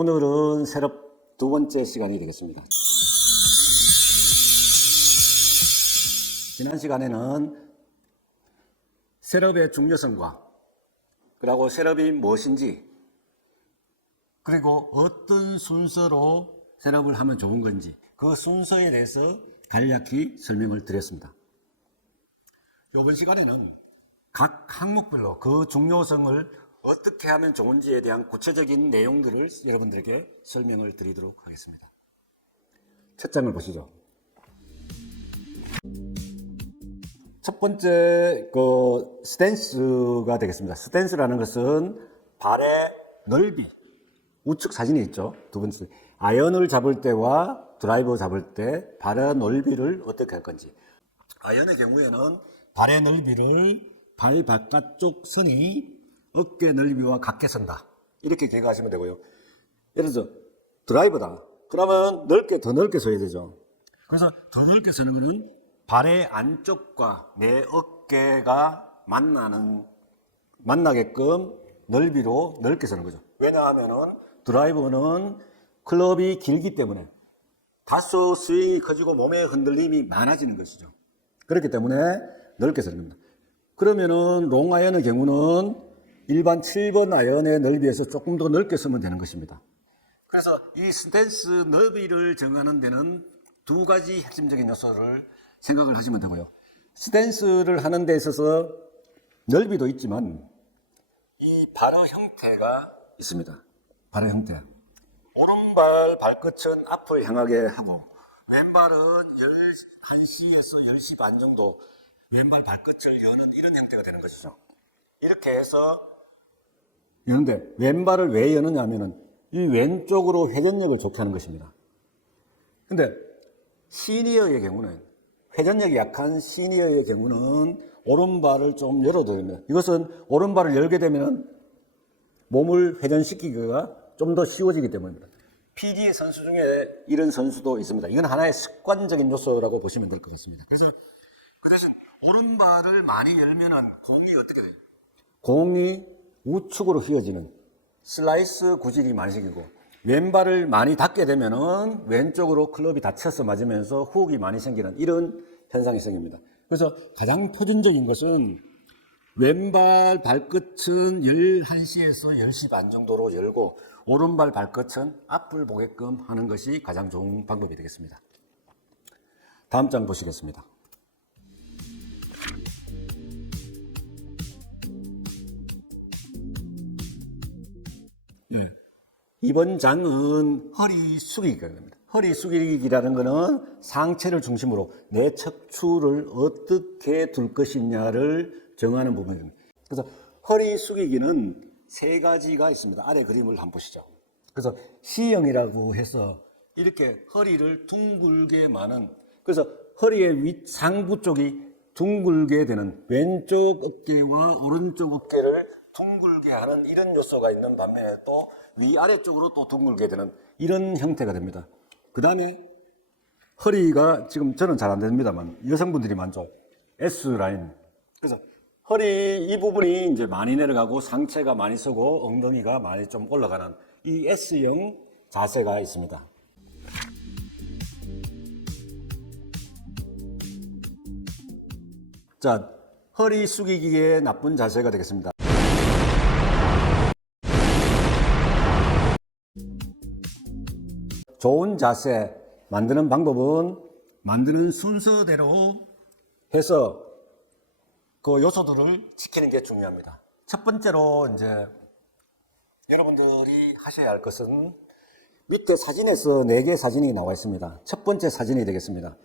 오늘은 셋업 두 번째 시간이 되겠습니다. 지난 시간에는 셋업의 중요성과 그리고 셋업이 무엇인지 그리고 어떤 순서로 셋업을 하면 좋은 건지 그 순서에 대해서 간략히 설명을 드렸습니다. 이번 시간에는 각 항목별로 그 중요성을 어떻게 하면 좋은지에 대한 구체적인 내용들을 여러분들에게 설명을 드리도록 하겠습니다. 첫 장을 보시죠. 첫 번째 스탠스가 되겠습니다. 스탠스라는 것은 발의 넓이, 우측 사진에 있죠. 두 번째 아이언을 잡을 때와 드라이버 잡을 때 발의 넓이를 어떻게 할 건지. 아이언의 경우에는 발의 넓이를 발 바깥쪽 선이 어깨 넓이와 같게 선다. 이렇게 기억하시면 되고요. 예를 들어서 드라이버다. 그러면 더 넓게 서야 되죠. 그래서 더 넓게 서는 것은 발의 안쪽과 내 어깨가 만나게끔 넓이로 넓게 서는 거죠. 왜냐하면은 드라이버는 클럽이 길기 때문에 다소 스윙이 커지고 몸의 흔들림이 많아지는 것이죠. 그렇기 때문에 넓게 서는 겁니다. 그러면은 롱 아이언의 경우는 일반 7번 아이언의 넓이에서 조금 더 넓게 서면 되는 것입니다. 그래서 이 스탠스 넓이를 정하는 데는 두 가지 핵심적인 요소를 생각을 하시면 되고요. 스탠스를 하는 데 있어서 넓이도 있지만 이 발의 형태가 있습니다. 발의 형태. 오른발 발끝은 앞을 향하게 하고 왼발은 11시에서 10시 반 정도 왼발 발끝을 여는 이런 형태가 되는 것이죠. 이렇게 해서 여는데 왼발을 왜 여느냐 하면은 이 왼쪽으로 회전력을 좋게 하는 것입니다. 근데 시니어의 경우는 회전력이 약한 시니어의 경우는 오른발을 좀 열어도 됩니다. 이것은 오른발을 열게 되면 몸을 회전시키기가 좀 더 쉬워지기 때문입니다. PGA 선수 중에 이런 선수도 있습니다. 이건 하나의 습관적인 요소라고 보시면 될 것 같습니다. 그래서 그 대신 오른발을 많이 열면은 공이 어떻게 돼요? 공이 우측으로 휘어지는 슬라이스 구질이 많이 생기고 왼발을 많이 닫게 되면은 왼쪽으로 클럽이 닫혀서 맞으면서 후uk이 많이 생기는 이런 현상이 생깁니다. 그래서 가장 표준적인 것은 왼발 발끝은 11시에서 10시 반 정도로 열고 오른발 발끝은 앞을 보게끔 하는 것이 가장 좋은 방법이 되겠습니다. 다음 장 보시겠습니다. 네. 이번 장은 허리 숙이기가 됩니다. 허리 숙이기라는 것은 상체를 중심으로 내 척추를 어떻게 둘 것이냐를 정하는 부분입니다. 그래서 허리 숙이기는 세 가지가 있습니다. 아래 그림을 한번 보시죠. 그래서 C형이라고 해서 이렇게 허리를 둥글게 마는, 그래서 허리의 상부 쪽이 둥글게 되는, 왼쪽 어깨와 오른쪽 어깨를 둥글게 하는 이런 요소가 있는 반면에 또 위아래쪽으로 또 둥글게 되는 이런 형태가 됩니다. 그 다음에 허리가 지금 저는 잘 안 됩니다만 여성분들이 많죠. S라인. 그래서 허리 이 부분이 이제 많이 내려가고 상체가 많이 서고 엉덩이가 많이 좀 올라가는 이 S형 자세가 있습니다. 자, 허리 숙이기의 나쁜 자세가 되겠습니다. 좋은 자세 만드는 방법은 만드는 순서대로 해서 그 요소들을 지키는 게 중요합니다. 첫 번째로 이제 여러분들이 하셔야 할 것은 밑에 사진에서 4개의 사진이 나와 있습니다. 첫 번째 사진이 되겠습니다.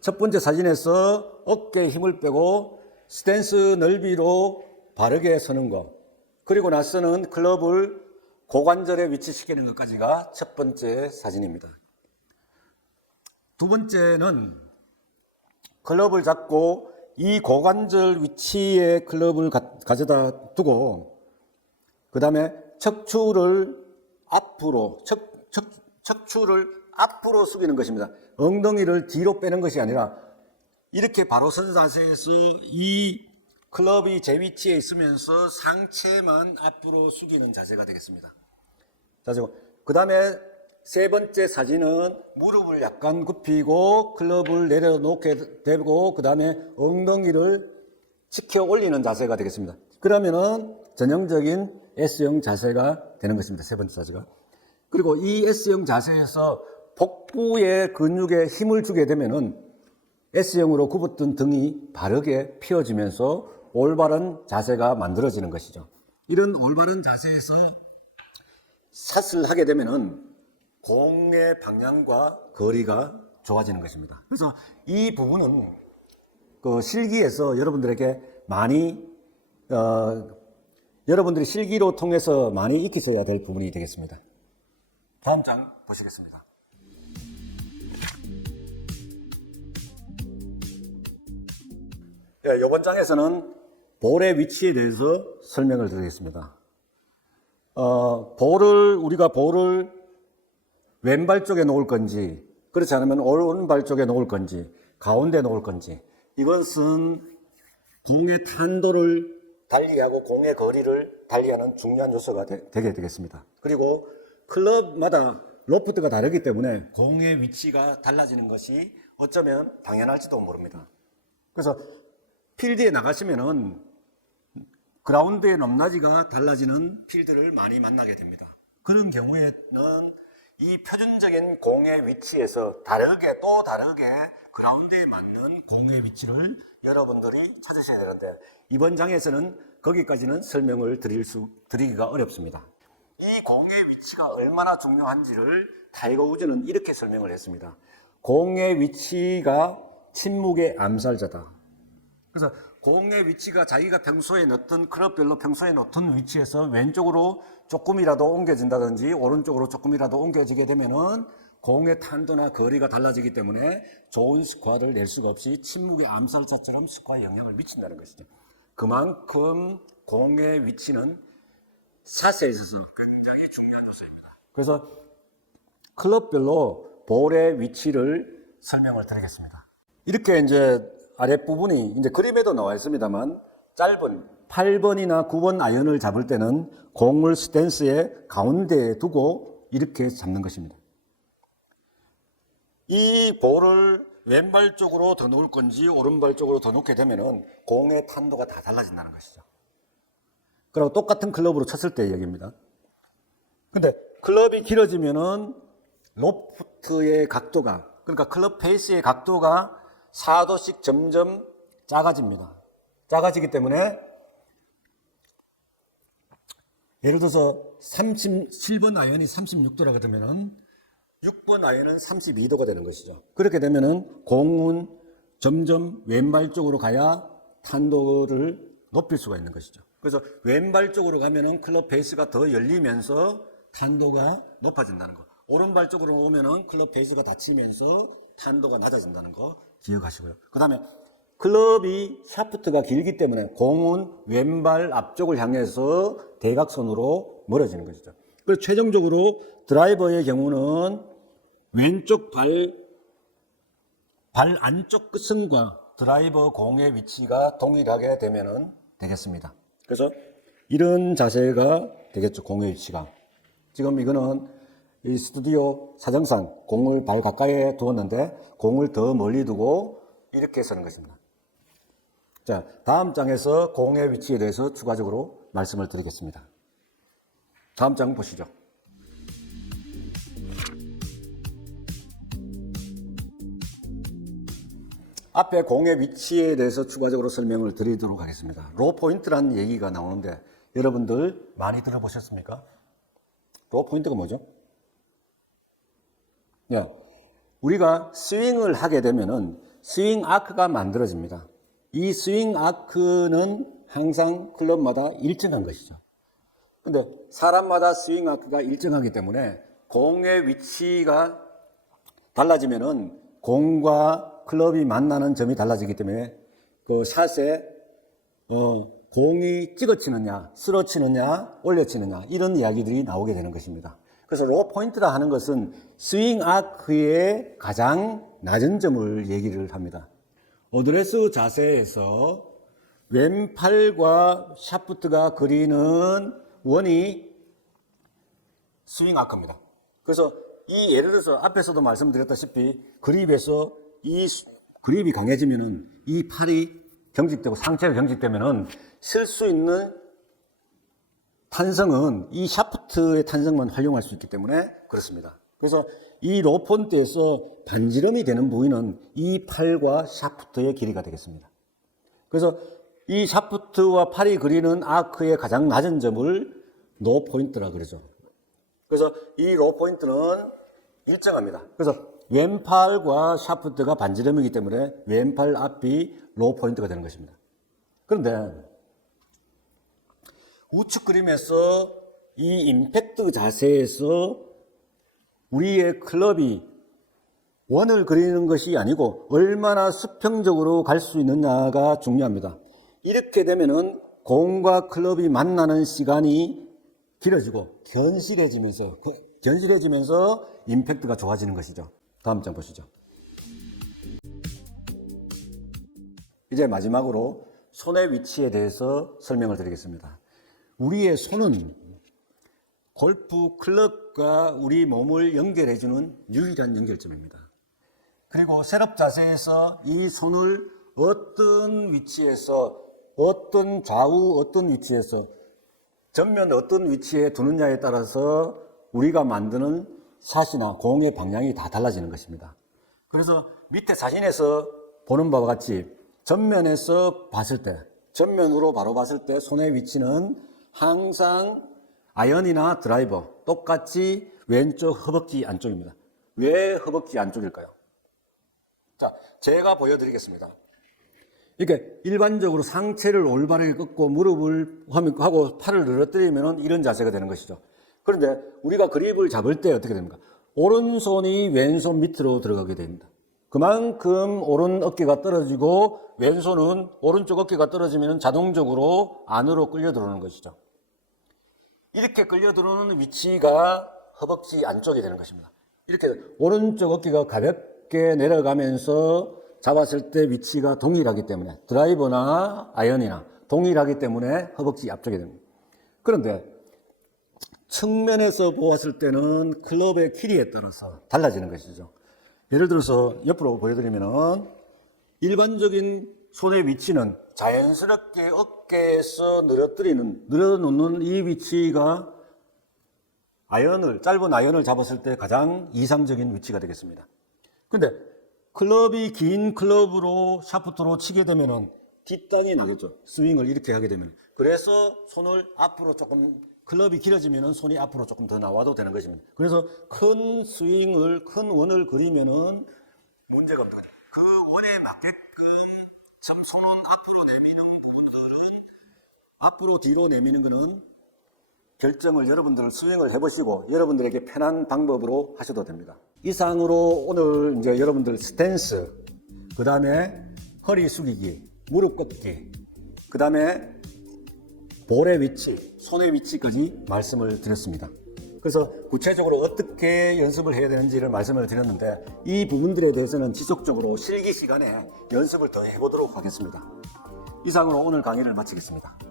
첫 번째 사진에서 어깨에 힘을 빼고 스탠스 넓이로 바르게 서는 것, 그리고 나서는 클럽을 고관절에 위치시키는 것까지가 첫 번째 사진입니다. 두 번째는 클럽을 잡고 이 고관절 위치에 클럽을 가져다 두고 그 다음에 척추를 앞으로 숙이는 것입니다. 엉덩이를 뒤로 빼는 것이 아니라 이렇게 바로 선 자세에서 이 클럽이 제 위치에 있으면서 상체만 앞으로 숙이는 자세가 되겠습니다. 자, 그 다음에 세 번째 사진은 무릎을 약간 굽히고 클럽을 내려놓게 되고 그 다음에 엉덩이를 치켜 올리는 자세가 되겠습니다. 그러면은 전형적인 S형 자세가 되는 것입니다. 세 번째 자세가. 그리고 이 S형 자세에서 복부의 근육에 힘을 주게 되면은 S형으로 굽었던 등이 바르게 펴지면서 올바른 자세가 만들어지는 것이죠. 이런 올바른 자세에서 샷을 하게 되면은 공의 방향과 거리가 좋아지는 것입니다. 그래서 이 부분은 그 실기에서 여러분들에게 많이 여러분들이 실기로 통해서 많이 익히셔야 될 부분이 되겠습니다. 다음 장 보시겠습니다. 이번 장에서는 볼의 위치에 대해서 설명을 드리겠습니다. 우리가 볼을 왼발 쪽에 놓을 건지, 그렇지 않으면 오른발 쪽에 놓을 건지, 가운데 놓을 건지, 이것은 공의 탄도를 달리하고 공의 거리를 달리하는 중요한 요소가 되게 되겠습니다. 그리고 클럽마다 로프트가 다르기 때문에 공의 위치가 달라지는 것이 어쩌면 당연할지도 모릅니다. 그래서 필드에 나가시면은 그라운드의 높낮이가 달라지는 필드를 많이 만나게 됩니다. 그런 경우에는 이 표준적인 공의 위치에서 또 다르게 그라운드에 맞는 공의 위치를 여러분들이 찾으셔야 되는데 이번 장에서는 거기까지는 설명을 드리기가 어렵습니다. 이 공의 위치가 얼마나 중요한지를 타이거 우즈는 이렇게 설명을 했습니다. 공의 위치가 침묵의 암살자다. 그래서 공의 위치가 자기가 평소에 넣던 클럽별로 평소에 놓던 위치에서 왼쪽으로 조금이라도 옮겨진다든지 오른쪽으로 조금이라도 옮겨지게 되면은 공의 탄도나 거리가 달라지기 때문에 좋은 스코어를 낼 수가 없이 침묵의 암살자처럼 스코어에 영향을 미친다는 것이죠. 그만큼 공의 위치는 샷에 있어서 굉장히 중요한 요소입니다. 그래서 클럽별로 볼의 위치를 설명을 드리겠습니다. 이렇게 이제 아랫부분이 이제 그림에도 나와 있습니다만 짧은 8번이나 9번 아이언을 잡을 때는 공을 스탠스의 가운데에 두고 이렇게 잡는 것입니다. 이 볼을 왼발 쪽으로 더 놓을 건지 오른발 쪽으로 더 놓게 되면은 공의 탄도가 다 달라진다는 것이죠. 그리고 똑같은 클럽으로 쳤을 때의 얘기입니다. 근데 클럽이 길어지면은 로프트의 각도가, 그러니까 클럽 페이스의 각도가 4도씩 점점 작아집니다. 작아지기 때문에 예를 들어서 7번 아이언이 36도라 그러면은 6번 아이언은 32도가 되는 것이죠. 그렇게 되면은 공은 점점 왼발 쪽으로 가야 탄도를 높일 수가 있는 것이죠. 그래서 왼발 쪽으로 가면은 클럽 베이스가 더 열리면서 탄도가 높아진다는 거. 오른발 쪽으로 오면은 클럽 베이스가 닫히면서 탄도가 낮아진다는 거 기억하시고요. 그 다음에 클럽이 샤프트가 길기 때문에 공은 왼발 앞쪽을 향해서 대각선으로 멀어지는 것이죠. 그래서 최종적으로 드라이버의 경우는 왼쪽 발 안쪽 끝선과 드라이버 공의 위치가 동일하게 되면 되겠습니다. 그래서 이런 자세가 되겠죠. 공의 위치가. 지금 이거는 이 스튜디오 사정상 공을 발 가까이에 두었는데 공을 더 멀리 두고 이렇게 서는 것입니다. 자, 다음 장에서 공의 위치에 대해서 추가적으로 말씀을 드리겠습니다. 다음 장 보시죠. 앞에 공의 위치에 대해서 추가적으로 설명을 드리도록 하겠습니다. 로 포인트라는 얘기가 나오는데 여러분들 많이 들어보셨습니까? 로 포인트가 뭐죠? 우리가 스윙을 하게 되면은 스윙 아크가 만들어집니다. 이 스윙 아크는 항상 클럽마다 일정한 것이죠. 근데 사람마다 스윙 아크가 일정하기 때문에 공의 위치가 달라지면은 공과 클럽이 만나는 점이 달라지기 때문에 그 샷에 공이 찍어치느냐, 쓸어치느냐, 올려치느냐 이런 이야기들이 나오게 되는 것입니다. 그래서 로 포인트라 하는 것은 스윙 아크의 가장 낮은 점을 얘기를 합니다. 어드레스 자세에서 왼팔과 샤프트가 그리는 원이 스윙 아크입니다. 그래서 이 예를 들어서 앞에서도 말씀드렸다시피 그립에서 이 그립이 강해지면은 이 팔이 경직되고 상체가 경직되면은 쓸 수 있는 탄성은 이 샤프트의 탄성만 활용할 수 있기 때문에 그렇습니다. 그래서 이 로폰트에서 반지름이 되는 부위는 이 팔과 샤프트의 길이가 되겠습니다. 그래서 이 샤프트와 팔이 그리는 아크의 가장 낮은 점을 노 포인트라 그러죠. 그래서 이 로 포인트는 일정합니다. 그래서 왼팔과 샤프트가 반지름이기 때문에 왼팔 앞이 로 포인트가 되는 것입니다. 그런데 우측 그림에서 이 임팩트 자세에서 우리의 클럽이 원을 그리는 것이 아니고 얼마나 수평적으로 갈 수 있느냐가 중요합니다. 이렇게 되면은 공과 클럽이 만나는 시간이 길어지고 견실해지면서 임팩트가 좋아지는 것이죠. 다음 장 보시죠. 이제 마지막으로 손의 위치에 대해서 설명을 드리겠습니다. 우리의 손은 골프 클럽과 우리 몸을 연결해주는 유일한 연결점입니다. 그리고 셋업 자세에서 이 손을 어떤 위치에서, 어떤 좌우, 어떤 위치에서, 전면 어떤 위치에 두느냐에 따라서 우리가 만드는 샷이나 공의 방향이 다 달라지는 것입니다. 그래서 밑에 사진에서 보는 바와 같이 전면에서 봤을 때, 전면으로 바로 봤을 때 손의 위치는 항상 아이언이나 드라이버 똑같이 왼쪽 허벅지 안쪽입니다. 왜 허벅지 안쪽일까요? 자, 제가 보여드리겠습니다. 이렇게 일반적으로 상체를 올바르게 꺾고 무릎을 하고 팔을 늘어뜨리면 이런 자세가 되는 것이죠. 그런데 우리가 그립을 잡을 때 어떻게 됩니까? 오른손이 왼손 밑으로 들어가게 됩니다. 그만큼 오른 어깨가 떨어지고 왼손은 오른쪽 어깨가 떨어지면 자동적으로 안으로 끌려 들어오는 것이죠. 이렇게 끌려 들어오는 위치가 허벅지 안쪽이 되는 것입니다. 이렇게 오른쪽 어깨가 가볍게 내려가면서 잡았을 때 위치가 동일하기 때문에 드라이버나 아이언이나 동일하기 때문에 허벅지 앞쪽이 됩니다. 그런데 측면에서 보았을 때는 클럽의 길이에 따라서 달라지는 것이죠. 예를 들어서 옆으로 보여드리면은 일반적인 손의 위치는 자연스럽게 어깨에서 늘어놓는 이 위치가 짧은 아이언을 잡았을 때 가장 이상적인 위치가 되겠습니다. 근데 클럽이 긴 클럽으로 샤프트로 치게 되면은 뒷땅이 나겠죠. 스윙을 이렇게 하게 되면. 그래서 손을 앞으로 조금, 클럽이 길어지면은 손이 앞으로 조금 더 나와도 되는 것입니다. 그래서 큰 원을 그리면은 문제가 없다. 그 원에 맞게끔 손은 앞으로 내미는 부분들은 앞으로 뒤로 내미는 것은 결정을 여러분들 스윙을 해보시고 여러분들에게 편한 방법으로 하셔도 됩니다. 이상으로 오늘 이제 여러분들 스탠스, 그 다음에 허리 숙이기, 무릎 꺾기, 그 다음에 볼의 위치, 손의 위치까지 말씀을 드렸습니다. 그래서 구체적으로 어떻게 연습을 해야 되는지를 말씀을 드렸는데 이 부분들에 대해서는 지속적으로 실기 시간에 연습을 더 해보도록 하겠습니다. 이상으로 오늘 강의를 마치겠습니다.